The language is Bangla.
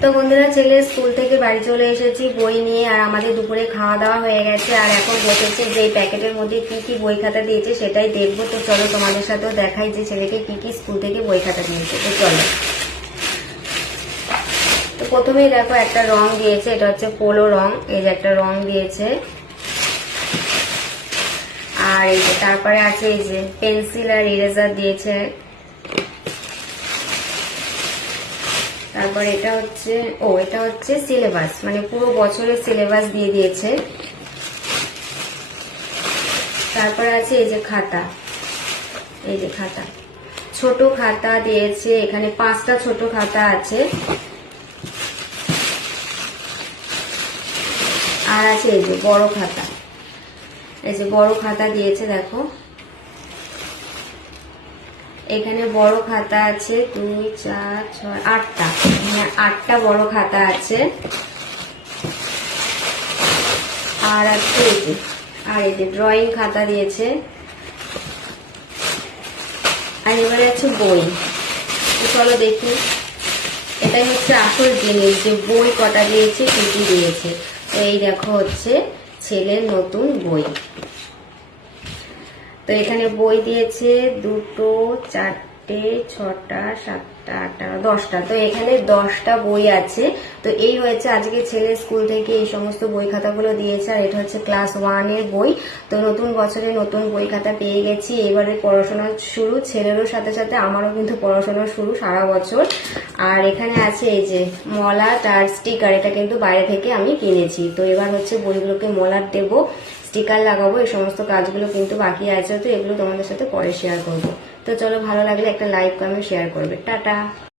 তো বন্ধুরা, ছেলে স্কুল থেকে বাড়ি চলে এসেছি বই নিয়ে, আর আমাদের দুপুরে খাওয়া দাওয়া হয়ে গেছে। আর এখন বসেছে যে প্যাকেটের মধ্যে কি কি বই খাতা দিয়েছে সেটাই দেখবো। তো চলো তোমাদের সাথেও দেখাই যে ছেলেকে কি কি স্কুল থেকে বই খাতা দিয়েছে। তো চলো। তো প্রথমেই দেখো একটা রং দিয়েছে, এটা হচ্ছে পোলো রং। এই যে একটা রং দিয়েছে। আর এই যে তারপরে আছে এই যে পেন্সিল আর ইরেজার দিয়েছে। তারপর এটা হচ্ছে সিলেবাস, মানে পুরো বছরের সিলেবাস দিয়ে দিয়েছে। তারপর আছে এই যে খাতা, এই যে খাতা, ছোট খাতা দিয়েছে। এখানে 5টা ছোট খাতা আছে। আর আছে এই যে বড় খাতা, এই যে বড় খাতা দিয়েছে। দেখো এখানে বড় খাতা আছে 2 4 6 8টা, হ্যাঁ 8টা বড় খাতা আছে। আর আছে এই যে ড্রয়িং খাতা দিয়েছে। আর এবারে আছে বই। চলো দেখি, এটাই হচ্ছে আসল জিনিস যে বই কটা দিয়েছে, কি কি দিয়েছে। তো এই দেখো হচ্ছে ছেলের নতুন বই। তো এখানে বই দিয়েছে 2 4 6টা 7টা 8টা 10টা। তো এখানে 10টা বই আছে। তো এই হয়েছে আজকে ছেলে স্কুল থেকে এই সমস্ত বই খাতাগুলো দিয়েছে। আর এটা হচ্ছে ক্লাস 1 এর বই। তো নতুন বছরে নতুন বই খাতা পেয়ে গেছি। এবারে পড়াশোনা শুরু, ছেলেরও সাথে সাথে আমারও কিন্তু পড়াশোনা শুরু সারা বছর। আর এখানে আছে এই যে মলাট আর স্টিকার, এটা কিন্তু বাইরে থেকে আমি কিনেছি। তো এবার হচ্ছে বইগুলোকে মলাট দেবো, স্টিকার লাগাবো, এই সমস্ত কাজগুলো কিন্তু বাকি আছে। তো এগুলো তোমাদের সাথে পরে শেয়ার করবো। তো চলো, ভালো লাগলে একটা লাইক কমেন্ট শেয়ার করবে। টাটা।